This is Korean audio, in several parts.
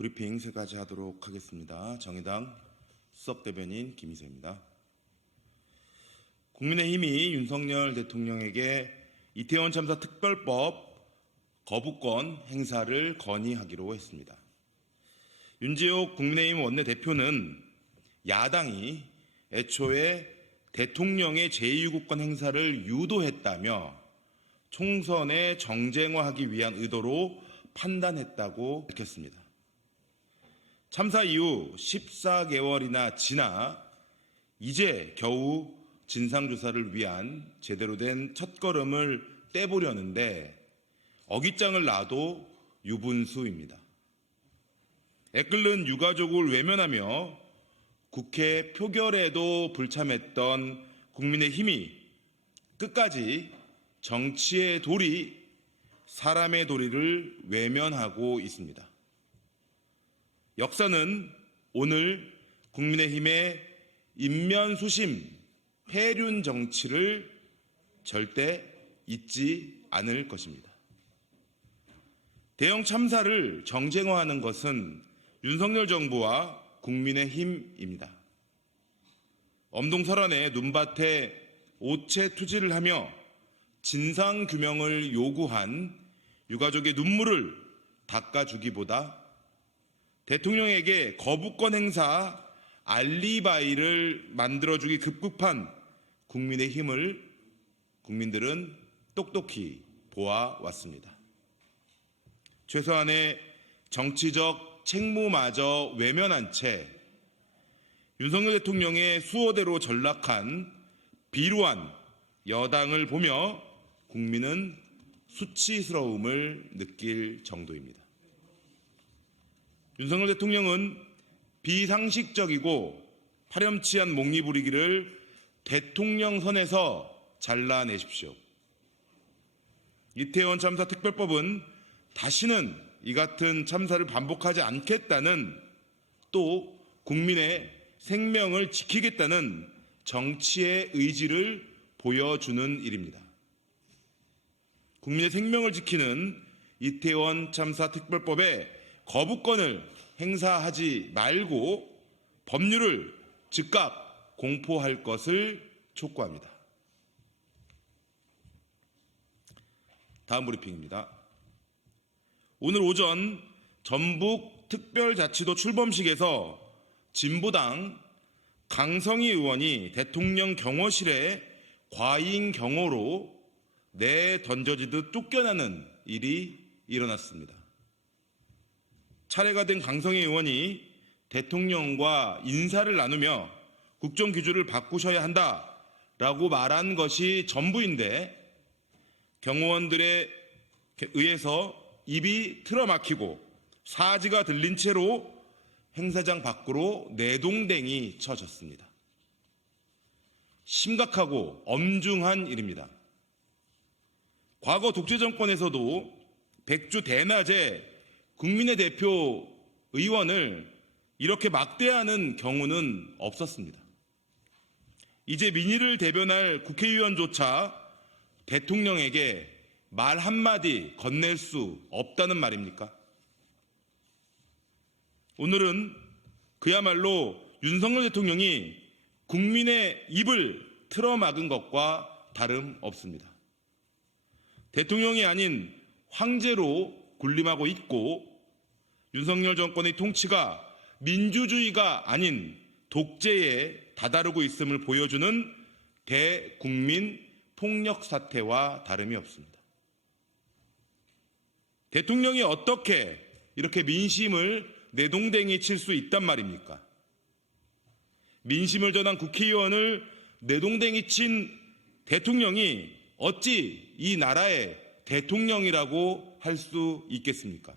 브리핑 세 가지 하도록 하겠습니다. 정의당 수석대변인 김희세입니다. 국민의힘이 윤석열 대통령에게 이태원 참사 특별법 거부권 행사를 건의하기로 했습니다. 윤지옥 국민의힘 원내대표는 야당이 애초에 대통령의 제2유구권 행사를 유도했다며 총선에 정쟁화하기 위한 의도로 판단했다고 밝혔습니다. 참사 이후 14개월이나 지나 이제 겨우 진상조사를 위한 제대로 된 첫걸음을 떼보려는데 어깃장을 놔도 유분수입니다. 애끓는 유가족을 외면하며 국회 표결에도 불참했던 국민의힘이 끝까지 정치의 도리, 사람의 도리를 외면하고 있습니다. 역사는 오늘 국민의힘의 인면수심, 폐륜 정치를 절대 잊지 않을 것입니다. 대형 참사를 정쟁화하는 것은 윤석열 정부와 국민의힘입니다. 엄동설안의 눈밭에 오체 투지를 하며 진상규명을 요구한 유가족의 눈물을 닦아주기보다 대통령에게 거부권 행사 알리바이를 만들어주기 급급한 국민의힘을 국민들은 똑똑히 보아왔습니다. 최소한의 정치적 책무마저 외면한 채 윤석열 대통령의 수호대로 전락한 비루한 여당을 보며 국민은 수치스러움을 느낄 정도입니다. 윤석열 대통령은 비상식적이고 파렴치한 몽리부리기를 대통령 선에서 잘라내십시오. 이태원 참사 특별법은 다시는 이 같은 참사를 반복하지 않겠다는, 또 국민의 생명을 지키겠다는 정치의 의지를 보여주는 일입니다. 국민의 생명을 지키는 이태원 참사 특별법에 거부권을 행사하지 말고 법률을 즉각 공포할 것을 촉구합니다. 다음 브리핑입니다. 오늘 오전 전북특별자치도 출범식에서 진보당 강성희 의원이 대통령 경호실에 과잉 경호로 내던져지듯 쫓겨나는 일이 일어났습니다. 차례가 된 강성희 의원이 대통령과 인사를 나누며 국정기조를 바꾸셔야 한다라고 말한 것이 전부인데 경호원들에 의해서 입이 틀어막히고 사지가 들린 채로 행사장 밖으로 내동댕이 쳐졌습니다. 심각하고 엄중한 일입니다. 과거 독재 정권에서도 백주 대낮에 국민의 대표 의원을 이렇게 막대하는 경우는 없었습니다. 이제 민의를 대변할 국회의원조차 대통령에게 말 한마디 건넬 수 없다는 말입니까? 오늘은 그야말로 윤석열 대통령이 국민의 입을 틀어막은 것과 다름없습니다. 대통령이 아닌 황제로 군림하고 있고 윤석열 정권의 통치가 민주주의가 아닌 독재에 다다르고 있음을 보여주는 대국민 폭력 사태와 다름이 없습니다. 대통령이 어떻게 이렇게 민심을 내동댕이 칠 수 있단 말입니까? 민심을 전한 국회의원을 내동댕이 친 대통령이 어찌 이 나라의 대통령이라고 할 수 있겠습니까?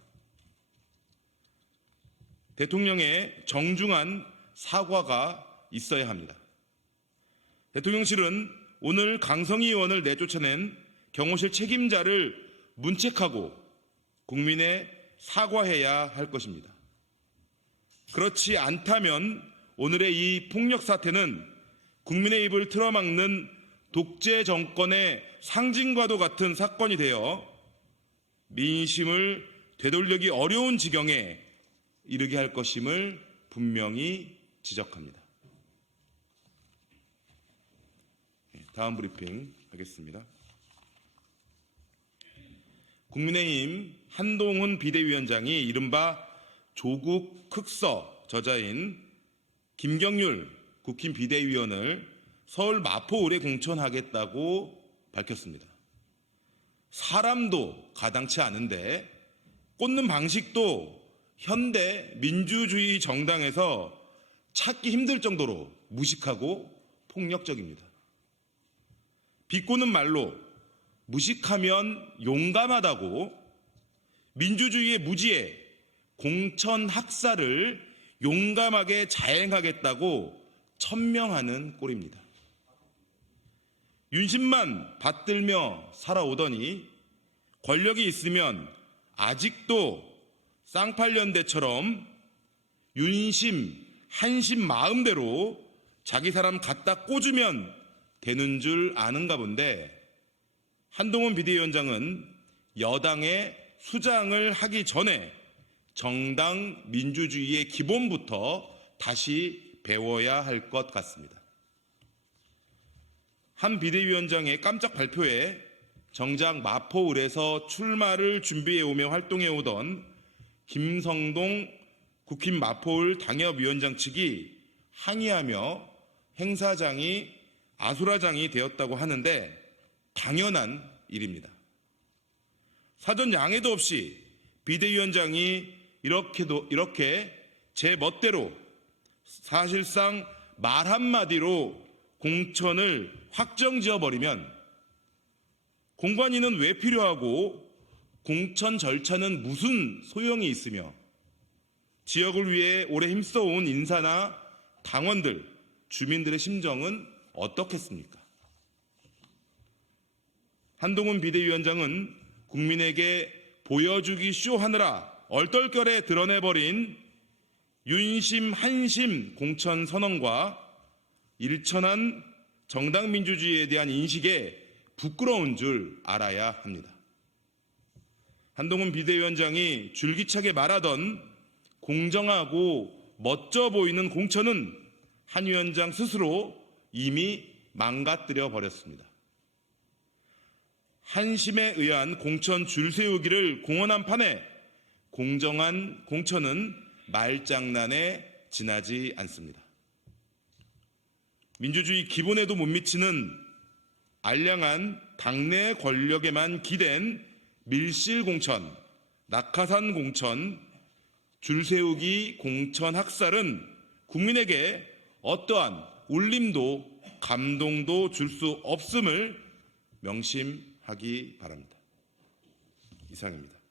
대통령의 정중한 사과가 있어야 합니다. 대통령실은 오늘 강성희 의원을 내쫓아낸 경호실 책임자를 문책하고 국민에 사과해야 할 것입니다. 그렇지 않다면 오늘의 이 폭력 사태는 국민의 입을 틀어막는 독재 정권의 상징과도 같은 사건이 되어 민심을 되돌리기 어려운 지경에 이르게 할 것임을 분명히 지적합니다. 다음 브리핑 하겠습니다. 국민의힘 한동훈 비대위원장이 이른바 조국 흑서 저자인 김경률 국힘 비대위원을 서울 마포을에 공천하겠다고 밝혔습니다. 사람도 가당치 않은데 꽂는 방식도 현대 민주주의 정당에서 찾기 힘들 정도로 무식하고 폭력적입니다. 비꼬는 말로 무식하면 용감하다고 민주주의의 무지에 공천 학살을 용감하게 자행하겠다고 천명하는 꼴입니다. 윤심만 받들며 살아오더니 권력이 있으면 아직도 쌍팔년대처럼 윤심, 한심 마음대로 자기 사람 갖다 꽂으면 되는 줄 아는가 본데 한동훈 비대위원장은 여당의 수장을 하기 전에 정당 민주주의의 기본부터 다시 배워야 할 것 같습니다. 한 비대위원장의 깜짝 발표에 정작 마포을에서 출마를 준비해오며 활동해오던 김성동 국힘 마포을 당협위원장 측이 항의하며 행사장이 아수라장이 되었다고 하는데 당연한 일입니다. 사전 양해도 없이 비대위원장이 이렇게 제 멋대로 사실상 말 한마디로 공천을 확정지어버리면 공관위는 왜 필요하고 공천 절차는 무슨 소용이 있으며 지역을 위해 오래 힘써온 인사나 당원들, 주민들의 심정은 어떻겠습니까? 한동훈 비대위원장은 국민에게 보여주기 쇼하느라 얼떨결에 드러내버린 윤심, 한심 공천 선언과 일천한 정당 민주주의에 대한 인식에 부끄러운 줄 알아야 합니다. 한동훈 비대위원장이 줄기차게 말하던 공정하고 멋져 보이는 공천은 한 위원장 스스로 이미 망가뜨려 버렸습니다. 한심에 의한 공천 줄 세우기를 공언한 판에 공정한 공천은 말장난에 지나지 않습니다. 민주주의 기본에도 못 미치는 알량한 당내 권력에만 기댄 밀실 공천, 낙하산 공천, 줄 세우기 공천 학살은 국민에게 어떠한 울림도 감동도 줄 수 없음을 명심하기 바랍니다. 이상입니다.